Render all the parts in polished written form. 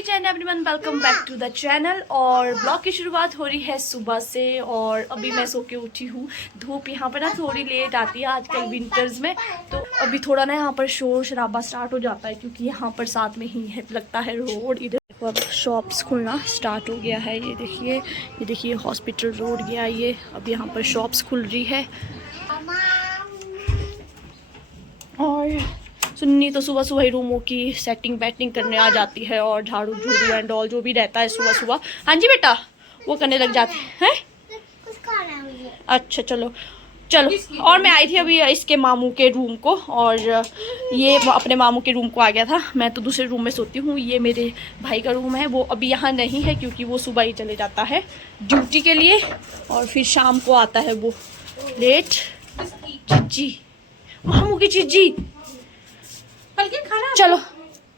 Channel everyone, welcome back to the channel. और blog की शुरुआत हो रही है सुबह से और अभी मैं सो के उठी हूँ। धूप यहाँ पर ना थोड़ी लेट आती है आजकल विंटर्स में, तो अभी थोड़ा ना यहाँ पर शोर शराबा स्टार्ट हो जाता है क्योंकि यहाँ पर साथ में ही है लगता है रोड। इधर देखो अब शॉप्स खुलना स्टार्ट हो गया है। ये देखिए हॉस्पिटल रोड गया ये। अब यहाँ पर शॉप्स खुल रही है। और सुन्नी तो सुबह सुबह ही रूमों की सेटिंग बैटिंग करने आ जाती है और झाड़ू झूड़ू एंड ऑल जो भी रहता है सुबह सुबह। हाँ जी बेटा, वो करने लग जाते हैं। अच्छा चलो चलो। और मैं आई थी अभी इसके मामू के रूम को, और ये अपने मामू के रूम को आ गया था। मैं तो दूसरे रूम में सोती हूँ। ये मेरे भाई का रूम है, वो अभी यहाँ नहीं है क्योंकि वो सुबह ही चले जाता है ड्यूटी के लिए और फिर शाम को आता है वो लेट। चिज्जी, मामू की चिज्जी, चलो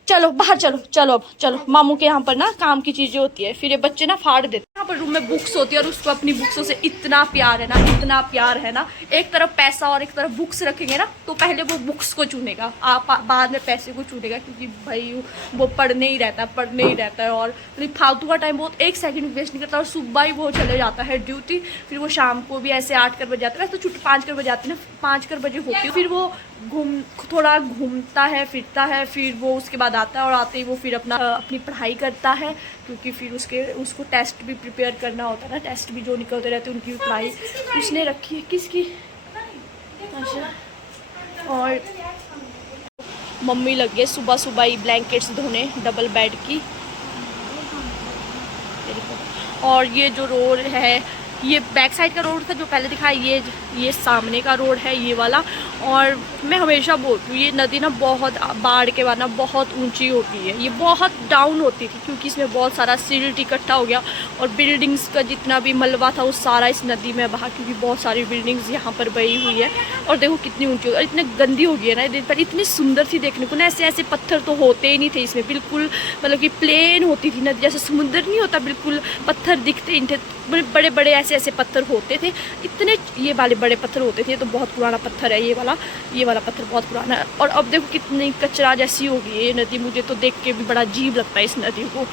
चलो बाहर चलो चलो अब चलो। मामू के यहाँ पर ना काम की चीजें होती है, फिर ये बच्चे ना फाड़ देते। यहाँ पर रूम में बुक्स होती है और उसको अपनी बुक्सों से इतना प्यार है ना, इतना प्यार है ना। एक तरफ पैसा और एक तरफ बुक्स रखेंगे ना, तो पहले वो बुक्स को चुनेगा, आप बाद में पैसे को चुनेगा, क्योंकि भाई वो पढ़ने ही रहता है और फालतू का टाइम बहुत एक सेकंड वेस्ट नहीं करता। और सुबह ही वो चले जाता है ड्यूटी, फिर वो शाम को भी ऐसे 8 कर बजे आता है। वैसे तो छुट्टी 5 कर बजे आती है ना, 5 कर बजे होती है। फिर वो थोड़ा घूमता है फिरता है, फिर वो उसके बाद आता है और आते ही वो फिर अपनी पढ़ाई करता है, क्योंकि फिर उसको टेस्ट भी प्रिपेयर करना होता है ना। टेस्ट भी जो निकलते रहते हैं उनकी पढ़ाई उसने रखी है। किसकी? अच्छा। और मम्मी लग गए सुबह सुबह ही ब्लैंकेट्स धोने डबल बेड की। और ये जो रोड है, ये बैक साइड का रोड था जो पहले दिखाया, ये सामने का रोड है ये वाला। और मैं हमेशा बोलती हूँ ये नदी ना बहुत बाढ़ के बाद ना बहुत ऊंची होती है। ये बहुत डाउन होती थी क्योंकि इसमें बहुत सारा सिल्ट इकट्ठा हो गया और बिल्डिंग्स का जितना भी मलबा था वो सारा इस नदी में बहा, क्योंकि बहुत सारी बिल्डिंग्स यहाँ पर बही हुई है। और देखो कितनी ऊँची और इतनी गंदी हो गई है ना। पर इतनी सुंदर थी देखने को ना, ऐसे पत्थर तो होते ही नहीं थे इसमें, बिल्कुल मतलब कि प्लेन होती थी नदी, जैसे समुद्र नहीं होता बिल्कुल पत्थर दिखते ही थे। बड़े बड़े ऐसे पत्थर होते थे इतने, ये वाले बड़े पत्थर होते थे। तो बहुत पुराना पत्थर है ये वाला पत्थर बहुत पुराना है। और अब देखो कितनी कचरा जैसी हो गई है ये नदी। मुझे तो देख के भी बड़ा अजीब लगता है इस नदी को।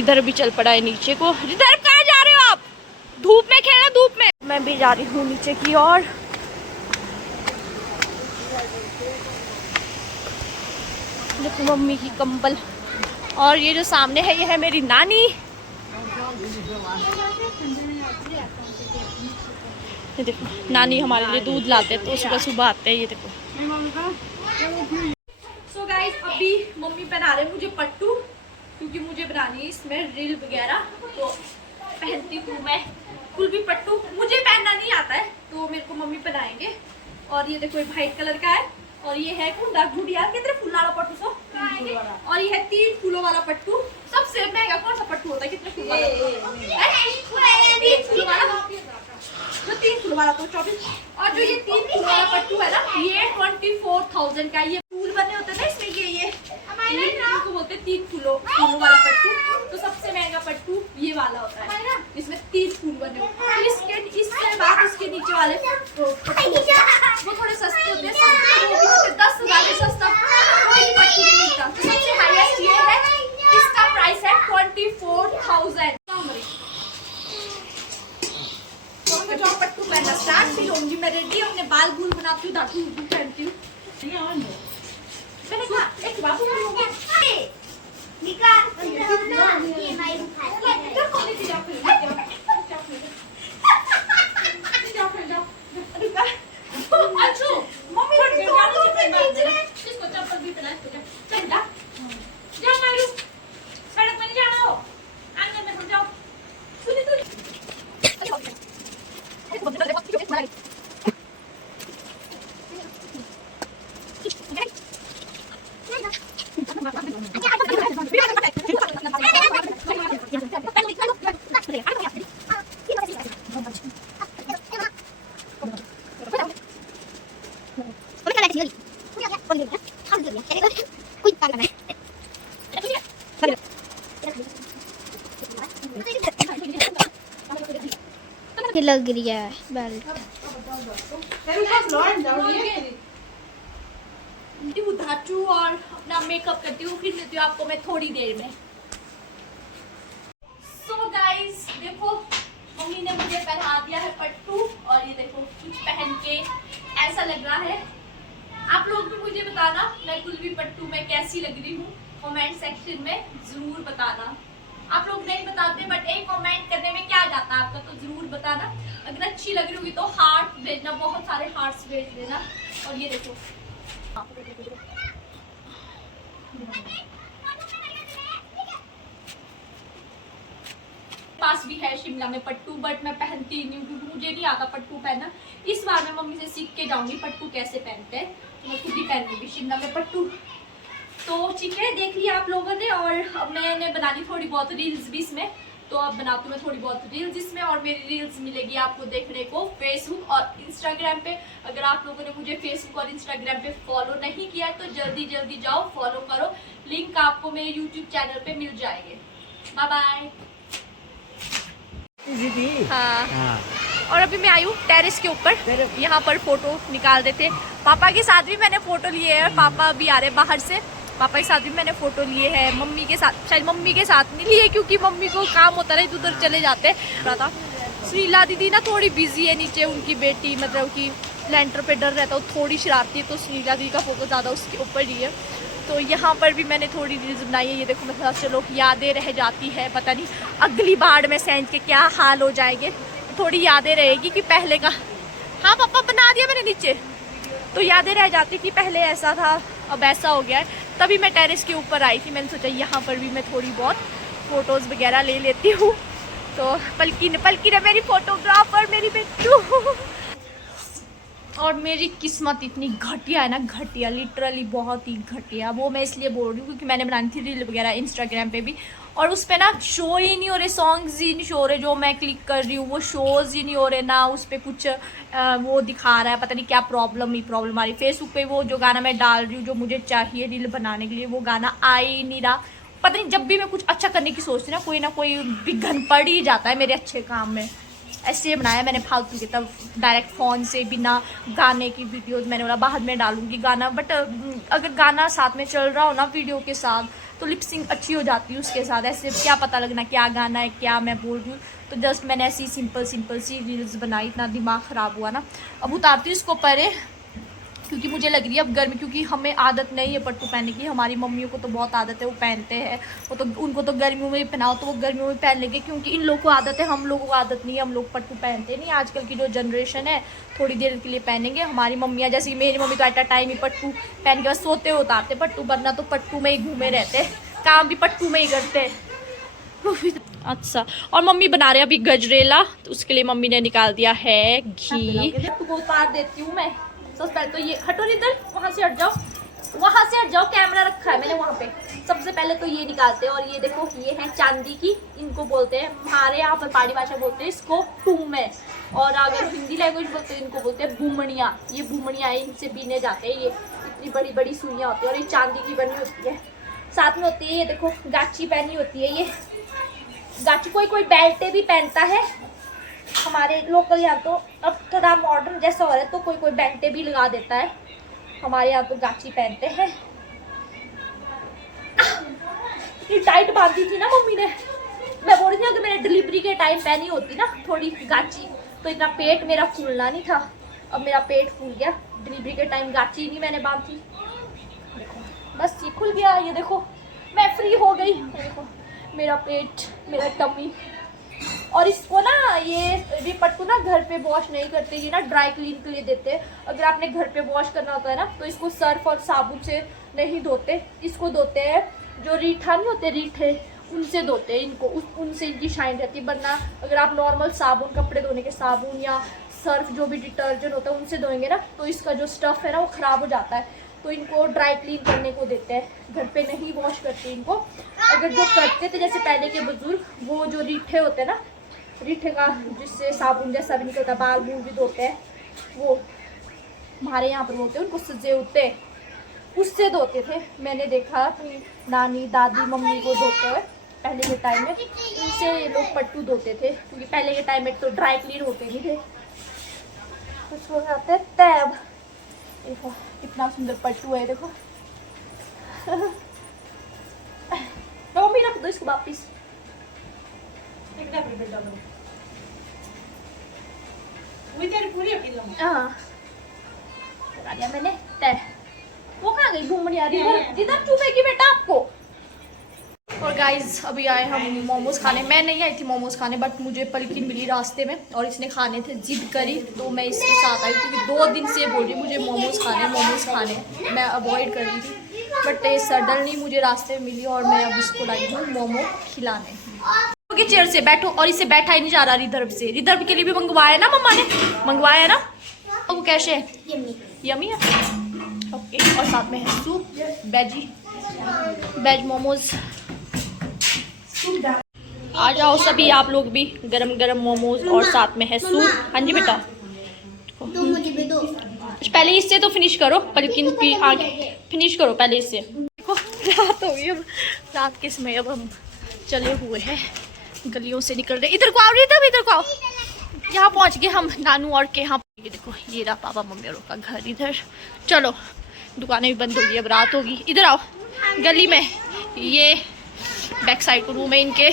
इधर भी चल पड़ा है नीचे को। इधर कहाँ जा रहे हो आप? धूप में खेलना, धूप में। मैं भी जा रही हूँ नीचे की ओर। देखो मम्मी की कंबल। और ये जो सामने है ये है मेरी नानी। ये देखो नानी हमारे लिए दूध लाते हैं तो सुबह सुबह आते हैं। ये देखो। सो गाइस अभी मम्मी बना रहे मुझे पट्टू, क्योंकि मुझे बनानी है इसमें रील वगैरह, तो पहनती हूँ मैं कुल भी पट्टू। मुझे पहनना नहीं आता है तो मेरे को मम्मी बनाएंगे। और ये देखो व्हाइट कलर का है और ये है कुंडा गुड़िया कितने फूल वाला पट्टू सो। और ये है 3 फूलों वाला पट्टू। सबसे महंगा कौन सा पट्टू होता है? कितने फूल वाला? 3 फूल वाला, जो 3 फूल वाला तो 24। और जो ये 3 फूल वाला पट्टू है ना, ये 24,000 का। ये फूल बने होते हैं ना इसमें, ये को बोलते हैं 3 फूलों वाला पट्टू। तो सबसे महंगा पट्टू ये वाला होता है, इसमें 3 फूल बने होते हैं। इसके बाद इसके नीचे वाले वो थोड़े सस्ते होते हैं, 10,000 से सस्ता कोई पट्टू नहीं मिलता। तो सबसे हाईएस्ट ये है, इसका प्राइस है 24,000। तो पट्टू पहनना स्टार्ट फिर होंगी मैं रेडी। अपने बाल बूल बनाती हूँ, धातु पहनती हूँ। एक बाबू लग रही है बेल्ट। धाचू और अपना मेकअप करती हूँ, फिर लेती हूँ आपको मैं थोड़ी देर में। गाइस देखो, मम्मी ने मुझे पहना दिया है पट्टू, और ये देखो कुछ पहन के ऐसा लग रहा है। आप लोग भी मुझे बताना मैं कुलवी पट्टू में कैसी लग रही हूँ, कमेंट सेक्शन में जरूर बताना। आप लोग नहीं बताते बट एक कमेंट करने में क्या जाता है आपका, तो जरूर बताना। अगर अच्छी लग रही होगी तो हार्ट भेजना, बहुत सारे हार्ट्स भेज देना। और ये देखो पास भी है शिमला में पट्टू, बट मैं पहनती नहीं हूँ क्योंकि मुझे नहीं आता पट्टू पहनना। इस बार मैं मम्मी से सीख के जाऊंगी पट्टू कैसे पहनते हैं, तो मैं खुद ही पहनूंगी शिमला में पट्टू। तो ठीक है, देख लिया आप लोगों ने, और अब मैंने बना ली थोड़ी बहुत रील्स भी इसमें, तो अब बनाती हूँ मैं थोड़ी बहुत रील्स इसमें। और मेरी रील्स मिलेगी आपको देखने को फेसबुक और इंस्टाग्राम पे। अगर आप लोगों ने मुझे फेसबुक और इंस्टाग्राम पे फॉलो नहीं किया तो जल्दी जल्दी जाओ फॉलो करो, लिंक आपको मेरे यूट्यूब चैनल पे मिल जाएंगे। Bye bye. हाँ। और अभी मैं आई हूँ टेरेस के ऊपर, यहाँ पर फोटो निकाल देते। पापा के साथ भी मैंने फोटो लिए है, पापा भी आ रहे बाहर से, पापा के साथ भी मैंने फोटो लिए हैं। मम्मी के साथ, शायद मम्मी के साथ नहीं लिए क्योंकि मम्मी को काम होता है, इधर उधर चले जाते हैं। श्रीला दीदी ना थोड़ी बिजी है नीचे, उनकी बेटी मतलब कि लेंटर पे डर रहता है, थोड़ी शरारती है, तो श्रीला दीदी का फोटो ज़्यादा उसके ऊपर ही है। तो यहाँ पर भी मैंने थोड़ी रील्स बनाई है, ये देखो मतलब चलो यादें रह जाती है, पता नहीं अगली बार में सेंस के क्या हाल हो जाएंगे, थोड़ी यादें रहेगी कि पहले का। हाँ पापा बना दिया मैंने नीचे, तो यादें रह जाती कि पहले ऐसा था अब ऐसा हो गया है। तभी मैं टेरेस के ऊपर आई थी, मैंने सोचा यहाँ पर भी मैं थोड़ी बहुत फ़ोटोज़ वगैरह ले लेती हूँ। तो पलकी ने मेरी फोटोग्राफर, मेरी बेटू। और मेरी किस्मत इतनी घटिया है ना, घटिया लिटरली बहुत ही घटिया। वो मैं इसलिए बोल रही हूँ क्योंकि मैंने बनानी थी रील वगैरह इंस्टाग्राम पे भी, और उस पर ना शो ही नहीं हो रहे, सॉन्ग्स ही नहीं शो हो रहे, जो मैं क्लिक कर रही हूँ वो शोज़ ही नहीं हो रहे ना, उस पर कुछ वो दिखा रहा है, पता नहीं क्या प्रॉब्लम आ रही। फेसबुक पे वो जो गाना मैं डाल रही हूँ जो मुझे चाहिए रील बनाने के लिए, वो गाना आ ही नहीं रहा। पता नहीं, जब भी मैं कुछ अच्छा करने की सोचती ना कोई विघ्न पड़ ही जाता है मेरे अच्छे काम में। ऐसे बनाया मैंने फालतू के, तब डायरेक्ट फ़ोन से बिना गाने की वीडियोस मैंने बोला बाद में डालूंगी गाना, बट अगर गाना साथ में चल रहा हो ना वीडियो के साथ तो लिपसिंग अच्छी हो जाती है उसके साथ। ऐसे क्या पता लगना क्या गाना है क्या मैं बोल रही हूँ। तो जस्ट मैंने ऐसी सिंपल सी रील्स बनाई, इतना दिमाग ख़राब हुआ ना। अब उतारती हूँ इसको परे क्योंकि मुझे लग रही है अब गर्मी, क्योंकि हमें आदत नहीं है पट्टू पहनने की, हमारी मम्मियों को तो बहुत आदत है, वो पहनते हैं, वो तो उनको तो गर्मियों में पहनाओ तो वो गर्मियों में पहन लेंगे, क्योंकि इन लोगों को आदत है, हम लोगों को आदत नहीं है, हम लोग पट्टू पहनते नहीं। आजकल की जो जनरेशन है थोड़ी देर के लिए पहनेंगे। हमारी मम्मियाँ, जैसे मेरी मम्मी तो एट अ टाइम ही पट्टू पहन के बस सोते हुए उतारते पट्टू, वरना तो पट्टू में ही घूमे रहते, काम भी पट्टू में ही करते। अच्छा, और मम्मी बना रहे अभी गजरेला, तो उसके लिए मम्मी ने निकाल दिया है घी। तो उतार देती हूँ मैं। सबसे पहले तो ये हटो, इधर वहाँ से हट जाओ, कैमरा रखा है मैंने वहाँ पे। सबसे पहले तो ये निकालते हैं, और ये देखो ये है चांदी की, इनको बोलते हैं हमारे यहाँ पर पहाड़ी भाषा बोलते हैं इसको टूम है, और अगर हिंदी लैंग्वेज बोलते हैं इनको बोलते हैं बुमड़िया। ये बुमड़िया इनसे बीने जाते हैं, ये इतनी बड़ी बड़ी सुइयाँ होती है, और ये चांदी की बनी होती है। साथ में होती है ये देखो गाची पहनी होती है, ये गाची कोई बेल्टे भी पहनता है हमारे लोकल। यहाँ तो अब थोड़ा मॉडर्न जैसा हो रहा है तो कोई बेल्टे भी लगा देता है, हमारे यहाँ तो गाची पहनते हैं। ये टाइट बांधी थी ना मम्मी ने, मैं बोल रही थी अगर मैंने डिलीवरी के टाइम पहनी होती ना थोड़ी गाची तो इतना पेट मेरा फूलना नहीं था। अब मेरा पेट फूल गया, डिलीवरी के टाइम गाची नहीं मैंने बांधी, बस ये खुल गया। ये देखो मैं फ्री हो गई, देखो मेरा पेट, मेरा टमी। और इसको ना ये पट्टू ना घर पे वॉश नहीं करते, ये ना ड्राई क्लीन के लिए देते हैं। अगर आपने घर पे वॉश करना होता है ना तो इसको सर्फ और साबुन से नहीं धोते, इसको धोते हैं जो रीठा नहीं होते, रीठे उनसे धोते हैं इनको, उनसे इनकी शाइन रहती है। वरना अगर आप नॉर्मल साबुन, कपड़े धोने के साबुन या सर्फ जो भी डिटर्जेंट होता है उनसे धोएंगे ना तो इसका जो स्टफ़ है ना वो ख़राब हो जाता है। तो इनको ड्राई क्लीन करने को देते हैं, घर पे नहीं वॉश करते इनको। अगर जो करते थे जैसे पहले के बुजुर्ग, वो जो रीठे होते हैं ना, रीठे का जिससे साबुन जैसा भी निकलता, बाल बूल भी धोते हैं, वो हमारे यहाँ पर बोलते हैं उनको सजे होते, उससे धोते थे। मैंने देखा अपनी नानी दादी मम्मी को धोते हुए पहले के टाइम में, उनसे लोग पट्टू धोते थे, क्योंकि पहले के टाइम में तो ड्राई क्लीन होते नहीं थे। उसको कहते हैं टैब। देखो कितना सुंदर पट्टू है, देखो। मम्मी रख दो इसको वापिस। हाँ लगा दिया मैंने तय। वो कहाँ गई घूम रही है जिधर चुपेगी बेटा आपको। और गाइज अभी आए हम मोमोज खाने। मैं नहीं आई थी मोमोज खाने बट मुझे पलकिन मिली रास्ते में और इसने खाने थे, जिद करी तो मैं इसके साथ आई क्योंकि 2 दिन से बोल रही मुझे मोमोज खाने। मैं अवॉइड कर रही थी बट ये सडनली मुझे रास्ते में मिली और मैं अब इसको लाई हूँ मोमो खिलाने। चेयर से बैठो और इसे बैठा ही नहीं जा रहा रिधर्व से। रिधर्व के लिए भी मंगवाया ना मम्मा ने, मंगवाया ना। वो कैसे है? यमी है। ओके और साथ में है सूप वेज मोमोज। आ जाओ सभी आप लोग भी, गरम गरम मोमोज और साथ में है सूप। हाँ जी बेटा मुझे भी दो। पहले इससे तो फिनिश करो, पलकिन की आगे फिनिश करो पहले इससे। देखो रात हो गई, अब रात के समय अब हम चले हुए हैं, गलियों से निकल रहे। इधर को आओ रिधर्व, इधर को आओ। यहाँ पहुँच गए हम नानू और के यहाँ। ये देखो ये रहा पापा मम्मी और का घर इधर। चलो दुकानें भी बंद हो गई, अब रात होगी। इधर आओ गली में, ये बैक साइड को रूम है इनके।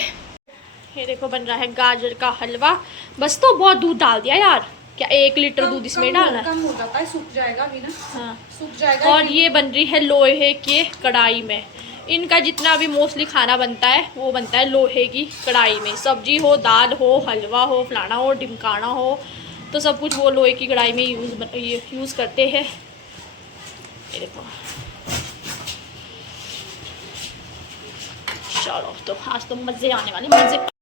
ये देखो बन रहा है गाजर का हलवा। बस तो बहुत दूध डाल दिया यार, क्या 1 लीटर दूध इसमें डालना है? कम हो जाता है, सूख जाएगा अभी ना। हाँ सूख जाएगा। और ये बन रही है लोहे के कढ़ाई में। इनका जितना भी मोस्टली खाना बनता है वो बनता है लोहे की कढ़ाई में। सब्जी हो, दाल हो, हलवा हो, फलाना हो, ढिमकाना हो, तो सब कुछ वो लोहे की कढ़ाई में यूज़ करते हैं। ये देखो चलो तो आज तो मज़े आने वाले, मज़े।